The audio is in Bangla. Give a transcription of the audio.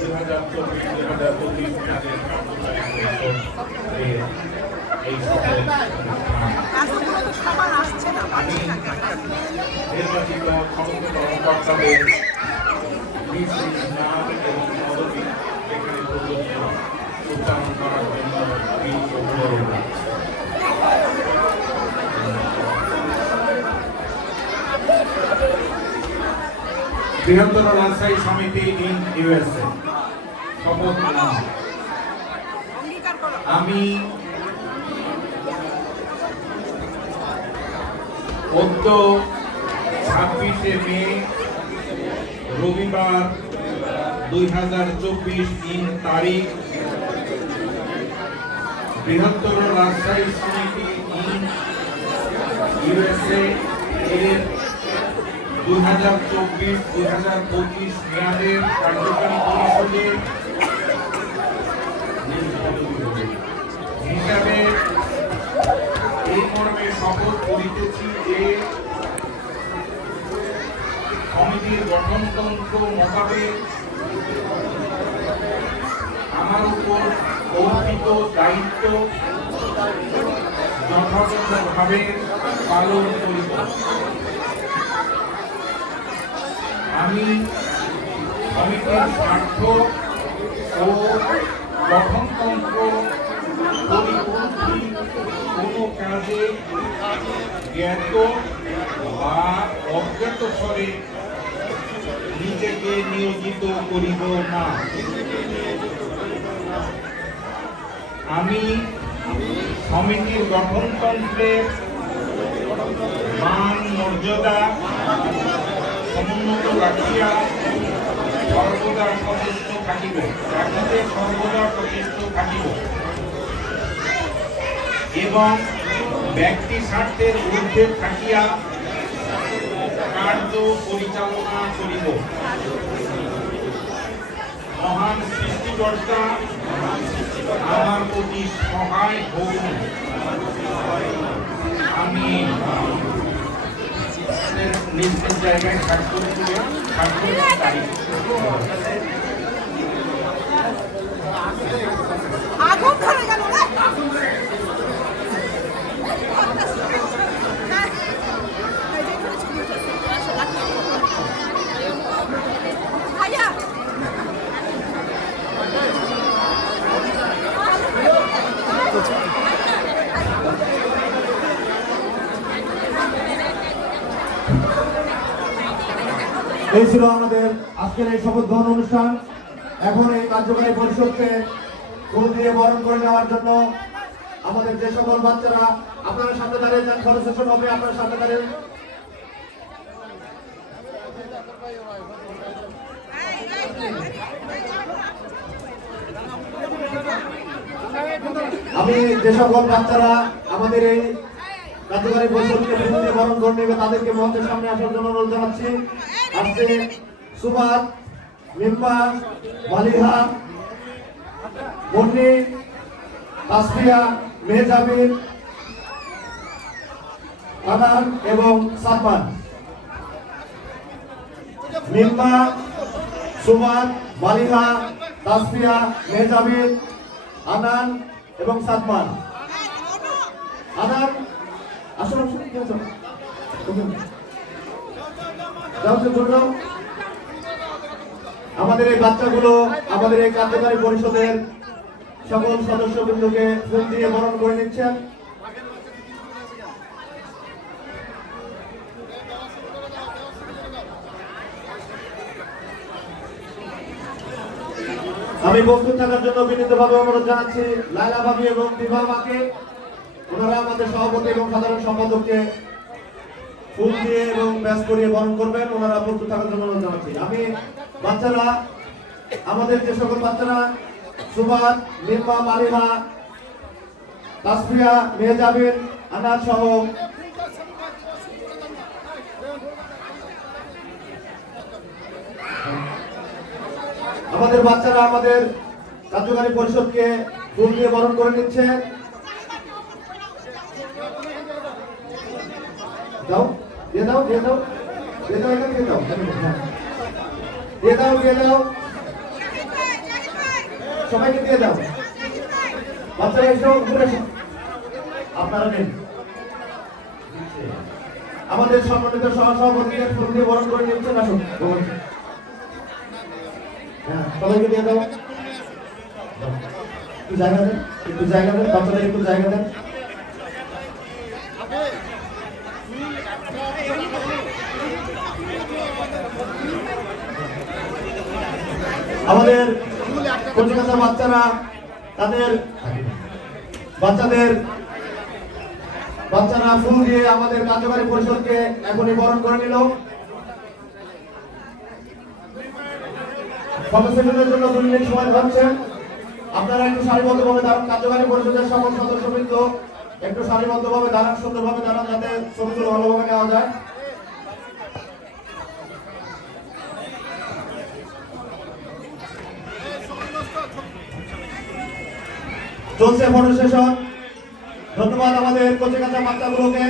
2024-2025 কাজের এই নির্বাচিত সমস্ত কর্মকর্তাদের নিজ নিজ নাম এবং পদবি এখানে প্রযোজ্য উচ্চারণ করার জন্য আমি অনুরোধ রাখছি। বৃহত্তর রাজশাহী সমিতি ইন ইউএসএ শপথ নাম। আমি গত 26শে মে রবিবার 2024 দিন তারিখ বৃহত্তর রাজশাহী সমিতি ইন ইউএসএ এর 2024-2025 মেয়াদের কার্যকারী পরিষদের হিসাবে এই মর্মে শপথ করিতেছি যে সমিতির গঠনতন্ত্র মোতাবেক আমার উপর অর্পিত দায়িত্ব যথাযথভাবে পালন করিব। আমি সমিতির স্বার্থ ও গঠনতন্ত্র পরিপন্থী কোনো কাজে জ্ঞাত বা অজ্ঞাত স্বরে নিজেকে নিয়োজিত করিব না। আমি সমিতির গঠনতন্ত্রের মান মর্যাদা সমুন্নত রাখিয়া সর্বদা সচেষ্ট থাকিব এবং ব্যক্তি স্বার্থের ঊর্ধ্বে থাকিয়া কার্য পরিচালনা করিব। মহান সৃষ্টিকর্তা আমার প্রতি সহায় হউন। আমি নিজ নিজ জায়গায় স্বাক্ষর করে তারিখ আগুন ধরে গেল না। এই ছিল আমাদের আজকের এই শপথ গ্রহণ অনুষ্ঠান। এখন এই কার্যকারী পরিষদকে ফুল দিয়ে বরণ করে নেওয়ার জন্য আমাদের যে সকল বাচ্চারা আপনারা সামনে দাঁড়িয়ে যান, ফটো সেশন হবে, আপনারা সামনে দাঁড়িয়ে। আমি যে সকল বাচ্চারা আমাদের এই কার্যকারী পরিষদকে ফুল দিয়ে বরণ করে নেবে তাদেরকে মঞ্চের সামনে আসার জন্য অনুরোধ জানাচ্ছি। আসছে সুবাদ, মিম্বা, মালিহা, মুন্নি, তাসফিয়া, মেহজাবিন, আনান এবং সালমান। মিম্বা, সুবাদ, মালিহা, তাসফিয়া, মেহজাবিন, আনান এবং সালমান। আনান আসলে আমাদের এই বাচ্চাগুলো আমাদের এই কার্যকারী পরিষদের সকল সদস্যবৃন্দকে ফুল দিয়ে বরণ করে নিচ্ছেন। আমি প্রস্তুত থাকার জন্য বিনীতভাবে অনুরোধ জানাচ্ছি লায়লা ভাবি এবং বিভা মাকে। ওনারা আমাদের সভাপতি এবং সাধারণ সম্পাদককে ফুল দিয়ে এবং ব্যাস করিয়ে বরণ করবেন। ওনারা প্রস্তুত থাকার জন্য অনুরোধ জানাচ্ছি। আমি বাচ্চারা আমাদের যে সকল বাচ্চারা সুবাদ, মিম্বা, মালিহা, তাসফিয়া, মেহজাবিন, আনার সহ আমাদের বাচ্চারা আমাদের কার্যকারী পরিষদকে ফুল দিয়ে বরণ করে নিচ্ছে। দাও, দিয়ে দাও, দিয়ে দাও, দিয়ে দাও, এখানে দিয়ে দাও, দিয়ে দাও, দিয়ে দাও। সবাইকে দিয়ে দাও। বাচ্চারা এসো, ঘুরে এসো। আপনারা নেন। আমাদের সম্মানিত সহসভাপতিকে ফুল দিয়ে বরণ করে নিচ্ছেন। আসুন, হ্যাঁ, সবাইকে দিয়ে দাও। একটু জায়গা দেন, একটু জায়গা দেন, বাচ্চাদের একটু জায়গা দেন। আমাদের কচিকাঁচা বাচ্চারা তাদের বাচ্চারা ফুল দিয়ে আমাদের কার্যকারী পরিষদকে এখনই বরণ করে নিল। সদস্যদের জন্য 2 মিনিট সময় পাচ্ছেন। আপনারা একটু সারিবদ্ধভাবে দাঁড়ান। কার্যকারী পরিষদের সকল সদস্যবৃন্দ একটু সারিবদ্ধভাবে দাঁড়ান, সুন্দরভাবে দাঁড়ান, যাতে ছবিগুলো ভালোভাবে নেওয়া যায়। চলছে ফটো সেশন। ধন্যবাদ আমাদের কচিকাঁচা বাচ্চাগুলোকে।